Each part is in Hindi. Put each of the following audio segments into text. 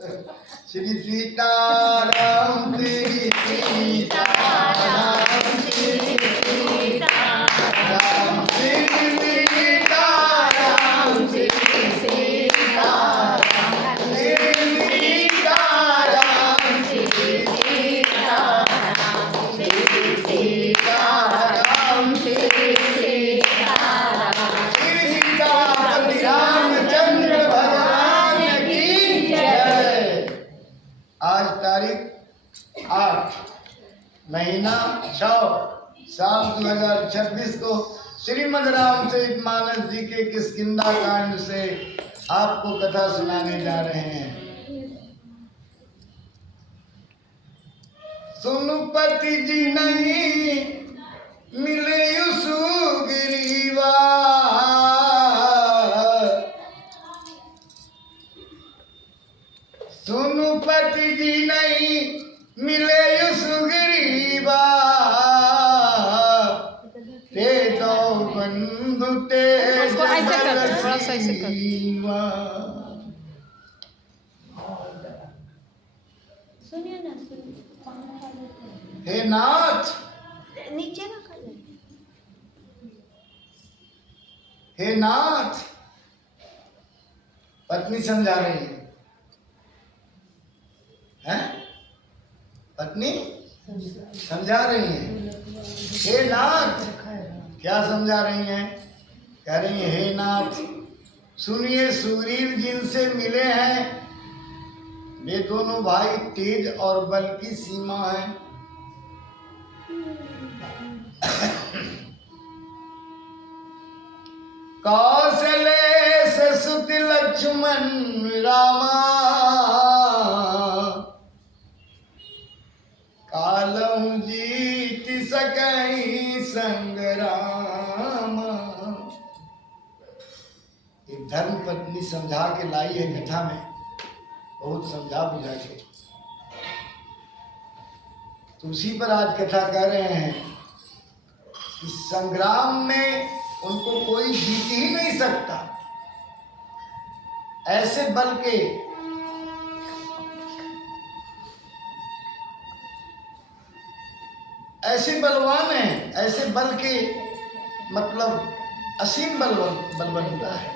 श्री सीताराम श्री सीताराम श्री सीताराम श्री सीताराम श्री सीताराम श्री सीताराम श्री सीताराम श्री सीताराम श्री सीताराम श्री सीतापति रामचंद्र भगवान की जय। आज तारीख 8 महीना 6 साल 2026 को श्रीमद् रामचरितमानस जी के किष्किंधा कांड से आपको कथा सुनाने जा रहे हैं। सुनुपति जी नहीं मिले सुग्रीवा, सुनुपति जी नहीं मिले सुग्रीवा, ते दो बंधु ते जीवा। सुनिए ना, हे नाथ, नीचे ना कर। हे नाथ, पत्नी समझा रही है, हैं? पत्नी समझा रही है। हे नाथ, क्या समझा रही हैं? कह रही है, हे नाथ सुनिए, सुग्रीव जिनसे मिले हैं वे दोनों भाई तेज और बल की सीमा है। कौशले से सुत लक्ष्मण रामा, कालहु जीत सकई संग्राम। एक धर्म पत्नी समझा के लाई है कथा में, बहुत समझा बुझा के। तो उसी पर आज कथा कर रहे हैं कि संग्राम में उनको कोई जीत ही नहीं सकता। ऐसे बल के ऐसे बलवान हैं, ऐसे बल के मतलब असीम बलवंता है।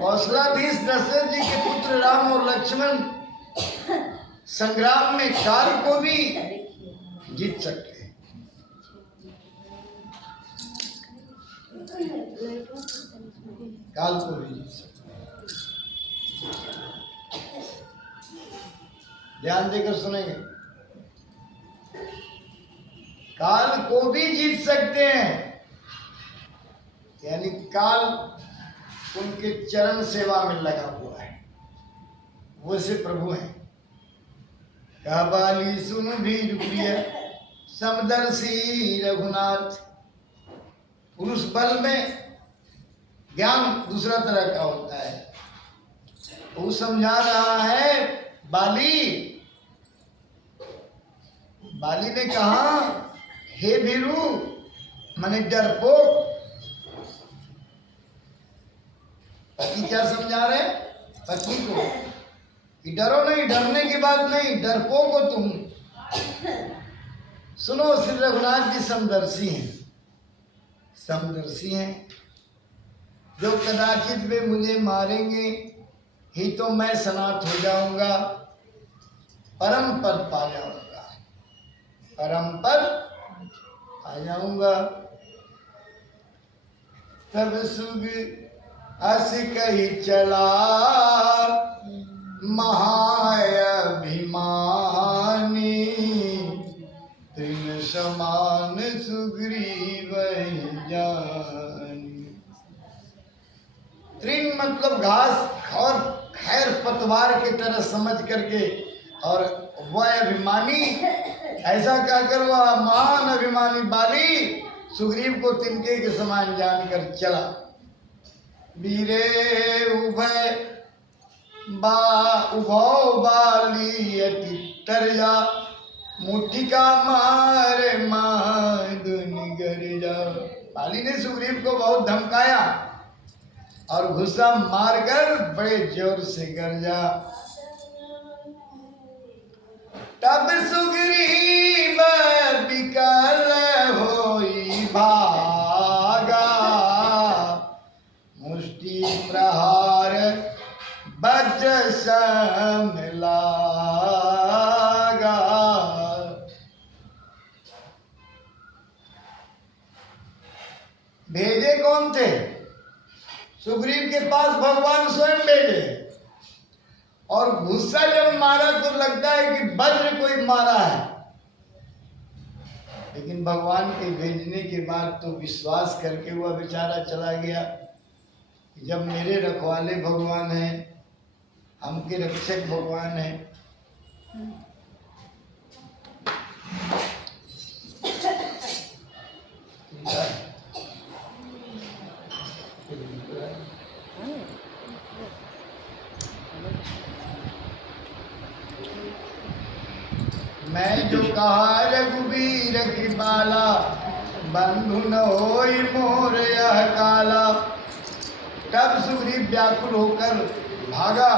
कौशलाधीश दशरथ जी के पुत्र राम और लक्ष्मण संग्राम में काल को भी जीत सकते हैं। काल को भी जीत सकते हैं। ध्यान देकर सुनेंगे। काल को भी जीत सकते हैं, यानी काल उनके चरण सेवा में लगा हुआ है, वो से प्रभु हैं। काबाली सुन भीर प्रिय समदर्शी रघुनाथ। पुरुष बल में ज्ञान दूसरा तरह का होता है। वो समझा रहा है बाली ने कहा, हे भीरू माने डरपोक। पति क्या समझा रहे पत्नी को कि डरो नहीं, डरने की बात नहीं, डरपोक हो तुम। सुनो, श्री रघुनाथ जी समदर्शी हैं, समदर्शी हैं। जो कदाचित वे मुझे मारेंगे ही तो मैं सनाथ हो जाऊंगा, परम पद पा जाऊंगा, परम पद आ जाऊंगा। तब सुग हस कही चला महाअभिमानी, तृण समान सुग्रीव जानी। तृण मतलब घास और खैर पतवार की तरह समझ करके, और वह अभिमानी ऐसा कहकर वह महान अभिमानी बाली सुग्रीव को तिनके के समान जानकर चला। वीरे उभय उभौ बाली अति तरजा, मुठिका मारे माधुनि गरिजा। बाली ने सुग्रीव को बहुत धमकाया और गुस्सा मारकर बड़े जोर से गरजा। तब सुग्रीव विकल होई भागा, मुष्टि प्रहार वज्र सम लागा। भेजे कौन थे? सुग्रीव के पास भगवान स्वयं भेजे, और गुस्सा जब मारा तो लगता है कि वज्र कोई मारा है, लेकिन भगवान के भेजने के बाद तो विश्वास करके वह बेचारा चला गया। जब मेरे रखवाले भगवान हैं, हमके रक्षक भगवान हैं, मैं जो कहा रघुबीर की बाला, बंधु न होई मोर यह काला। तब सुग्रीव व्याकुल होकर भागा,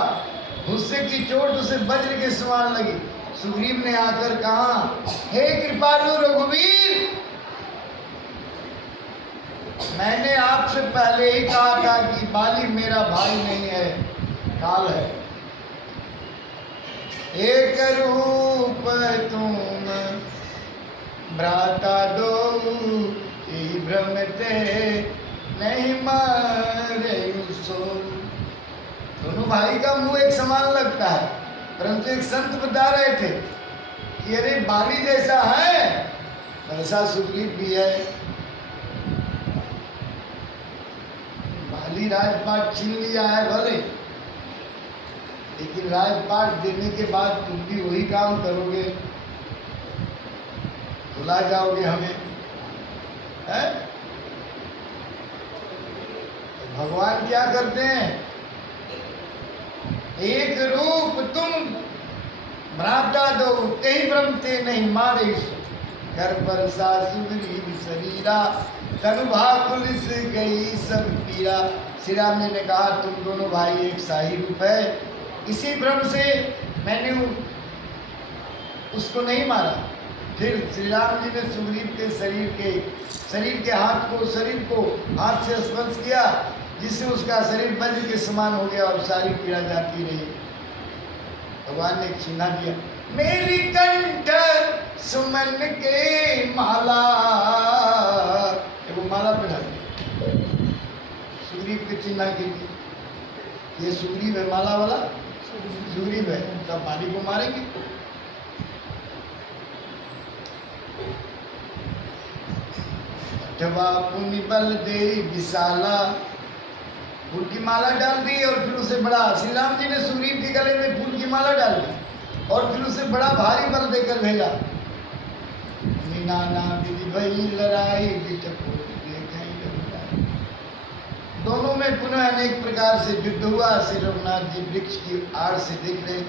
गुस्से की चोट उसे वज्र के समान लगी। सुग्रीव ने आकर कहा, हे कृपालु रघुवीर, मैंने आपसे पहले ही कहा था कि बाली मेरा भाई नहीं है, काल है। एक रूप तुम भ्राता दो, यही भ्रम ते नहीं मारे सो। दोनों भाई का मुंह एक समान लगता है, परंतु एक संत बता रहे थे कि अरे बाली जैसा है वैसा सुग्रीव भी है। बाली राजपाट छीन लिया है भले, लेकिन राजपाट देने के बाद तुम भी वही काम करोगे, भुला जाओगे हमें, है? तो भगवान क्या करते हैं? एक रूप तुम भ्राता दो, कहीं भ्रमते नहीं मारे। घर पर सा सुग्रीव शरीरा, तनुभा पुलिस गई सब पीरा। श्री राम जी ने कहा, तुम दोनों भाई एक शाही रूप है, इसी भ्रम से मैंने उसको नहीं मारा। फिर श्री राम जी ने सुग्रीव के शरीर के शरीर को हाथ से स्पर्श किया, जिससे उसका शरीर वज्र के समान हो गया और सारी पीड़ा जाती रही। भगवान ने एक चिन्ह दिया, मेरी कंठ सुमन के माला, वो माला पहना दी सुग्रीव के चिन्ह के लिए। ये सुग्रीव है माला वाला, सुग्रीव है, तब बाली को मारेंगे। पुनि बल दे विशाला, फूल की माला डाल दी और फिर उसे बड़ा, श्री राम जी ने सुग्रीव के गले में फूल की माला डाल दी और फिर उसे बड़ा भारी बल देकर भेजा। नाना विधि भई लड़ाई, दोनों में पुनः अनेक प्रकार से युद्ध हुआ। श्री रघुनाथ जी वृक्ष की आड़ से देख रहे थे।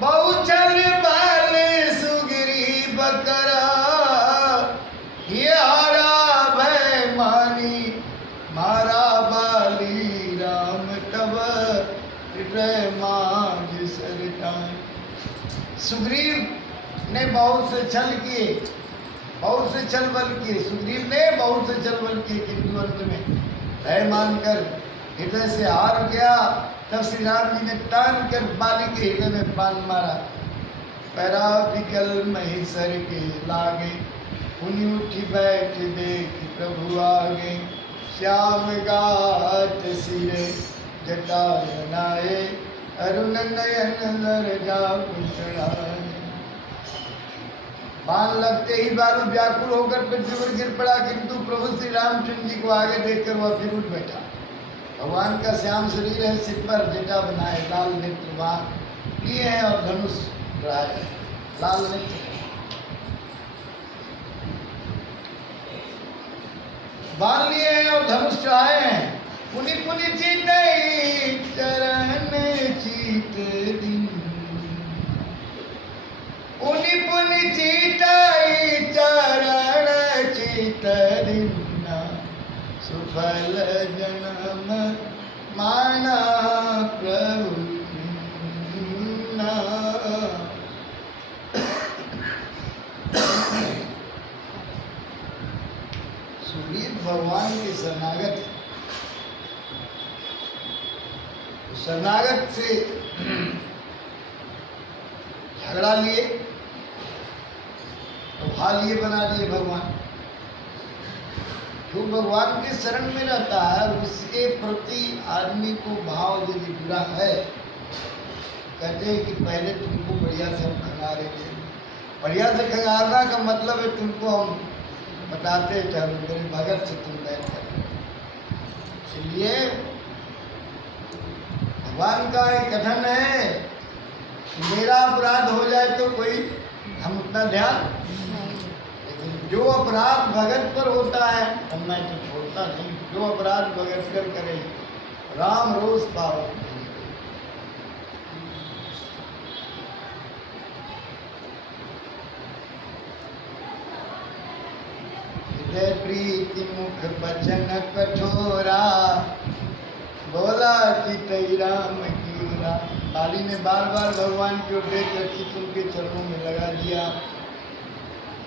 बहुचर बल सुग्रीव करा, ये हारा भय मानी, मारा बाली राम तब हृदय मांझ सरताई। सुग्रीव ने बहुत से छल किए, बहुत से छल बल किए, सुग्रीव ने बहुत से छल बल किए, किंतु अंत में भय मानकर हृदय से हार गया। तब श्री राम जी ने तान कर बाली के हृदय में बाण मारा। पैरा विकल महेश्वर के लागे, पुनि उठी बैठ देख प्रभु आगे। श्याम गात सिरे जटा बनाए, अरुण नयन नर जाऊ चढ़ाए। बाण लगते ही बालू व्याकुल होकर पृथ्वी पर गिर पड़ा, किंतु प्रभु श्री रामचंद्र जी को आगे देखकर वह फिर उठ बैठा। भगवान का श्याम शरीर है, सिर पर जटा बनाए, लाल नेत्र बाण लिए हैं और धनुष बढ़ाए, लाल नेत्र बाण लिए हैं और धनुष चढ़ाए हैं। पुनि पुनि चीते चरण चीत दिन, पुनि पुनि चीताई चरण चित दिन। सुफल जन्म माना प्रभु कीन्हा। सुग्रीव भगवान के शरणागत, शरणागत से झगड़ा लिए तो हाल ये बना दिए भगवान। जो भगवान के शरण में रहता है उसके प्रति आदमी को भाव यदि बुरा है, कहते हैं कि पहले तुमको बढ़िया से हम खंगारे थे। बढ़िया से खंगारना का मतलब है तुमको हम बताते थे, मेरे भगत से तुम बैठ कर। इसलिए भगवान का एक कथन है कि मेरा अपराध हो जाए तो कोई हम उतना ध्यान, लेकिन जो अपराध भगत पर होता है तो मैं तो छोड़ता नहीं। जो अपराध भगत कर करे राम रोज पाओ। हृदय प्रीति मुख बचन कठोरा, बोला कि तई राम की ओरा। बाली ने बार बार भगवान की ओर देखकर चित्त उनके चरणों में लगा दिया।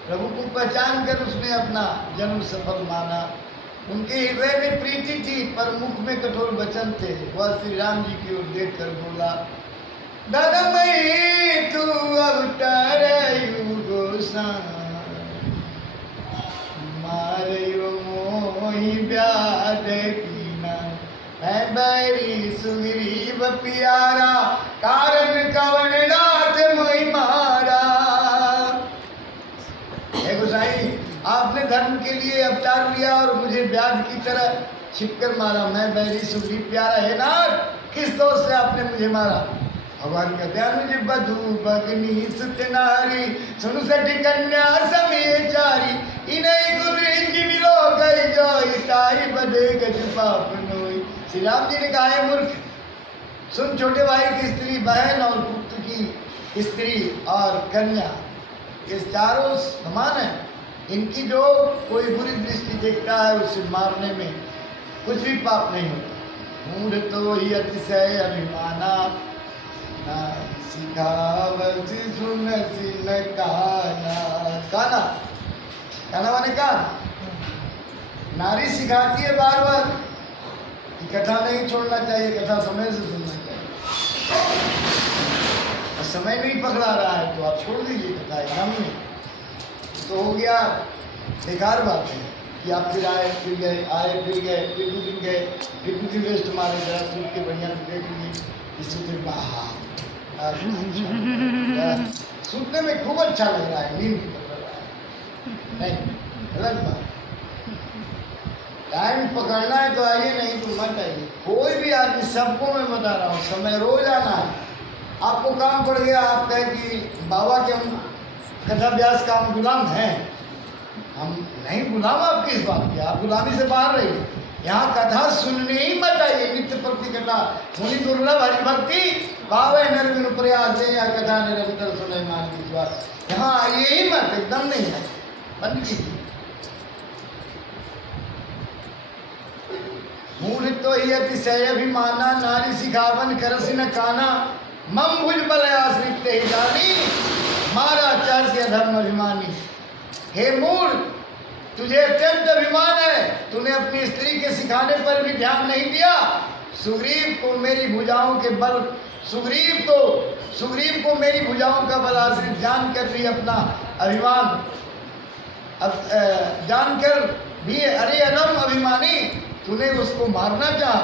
प्रभु को पहचान कर उसने अपना जन्म सफल माना। उनके हृदय में प्रीति थी पर मुख में कठोर वचन थे। वह श्री राम जी की ओर देख कर बोला, धर्मई तू अवतार गोसाई, मारयो मोहि व्याध कीना। मैं बैरी सुग्रीव प्यारा, कारण कवन नाथ मोहि मारा। हे गोसाई, आपने धर्म के लिए अवतार लिया और मुझे व्याध की तरह छिपकर मारा। मैं बैरी सुग्रीव प्यारा है नाथ, किस दोष से आपने मुझे मारा? भगवान कहते हैं, अनुज बधू भगनी सुत नारी, सुन सठी कन्या समय चारी। इन्हीं गुरिंज मिलो गई जोई, ताई बदे गज पाप नोई। श्री राम जी ने कहा है, मूर्ख सुन, छोटे भाई की स्त्री, बहन और पुत्र की स्त्री और कन्या, ये चारों समान है। इनकी जो कोई बुरी दृष्टि देखता है उसे मारने में कुछ भी पाप नहीं होता। मूढ़ तो ही अतिशय अभिमाना, ना सिखावत सुनसी न काना। काना, काना माने कान। नारी सिखाती है बार बार कि कथा नहीं छोड़ना चाहिए, कथा समय से सुनना चाहिए। समय नहीं पकड़ा रहा है तो आप छोड़ दीजिए कथा एकदम में, तो हो गया बेकार बात है कि आप फिर आए फिर गए, आए फिर गए, फिर 2 दिन गए, फिर कुछ वेस्ट मारे। जरा सुन के बढ़िया से देख लीजिए, इससे फिर सुनने में खूब अच्छा लग रहा है, नींद पकड़ रहा है, नहीं गलत बात। टाइम पकड़ना है तो आइए, नहीं तो मत आइए। कोई भी आदमी, सबको मैं बता रहा हूँ, समय रोज आना है। आपको काम पड़ गया, आप कहें कि बाबा के हम कथा व्यास का हम गुलाम हैं। हम नहीं गुलाम आपकी इस बात की, आप गुलामी से बाहर रहिए। यहाँ कथा सुनने ही मत आइए। नित्य प्रति कथा मुनि दुर्लभ हरिभक्ति पावे नर बिनु प्रयास, या कथा निरंतर सुने मान विश्वास। यहाँ आइए ही मत, एकदम नहीं है, बंद कीजिए। मूढ़ तो ही अतिशय अभिमाना, नारी सिखावन करसी न काना। मम भुज बल आश्रित ही जानी, मारा चार से अधर्म अभिमानी। हे मूढ़, तुझे अत्यंत अभिमान है, तूने अपनी स्त्री के सिखाने पर भी ध्यान नहीं दिया। सुग्रीव को मेरी भुजाओं के बल, सुग्रीव को मेरी भुजाओं का बल आश्रित जानकर भी अपना अभिमान, अब जानकर भी अरे अनम अभिमानी, तूने उसको मारना चाहा।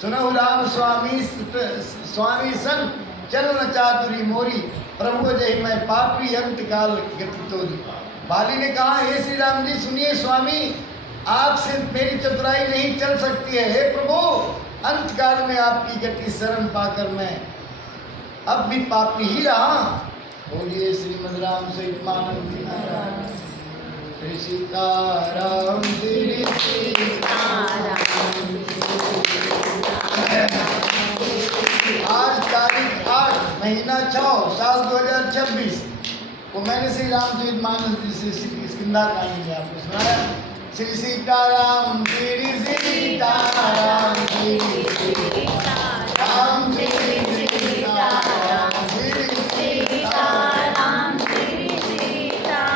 सुनो राम स्वामी सन चरण चातुरी मोरी, प्रभु जय मैं पापी अंत काल गति तोरी। बाली ने कहा, हे श्री राम जी सुनिए स्वामी, आपसे मेरी चतुराई नहीं चल सकती है। हे प्रभु, अंत काल में आपकी गति शरण पाकर मैं अब भी पापी ही रहा। बोलिए श्रीमद राम सहित मानव श्री सीताराम श्री सीताराम। आज तारीख 8 महीना 6 साल 2026 को मैंने श्री रामचरित मानस जी से किंदा कहानी में आपको सुनाया। श्री सीताराम श्री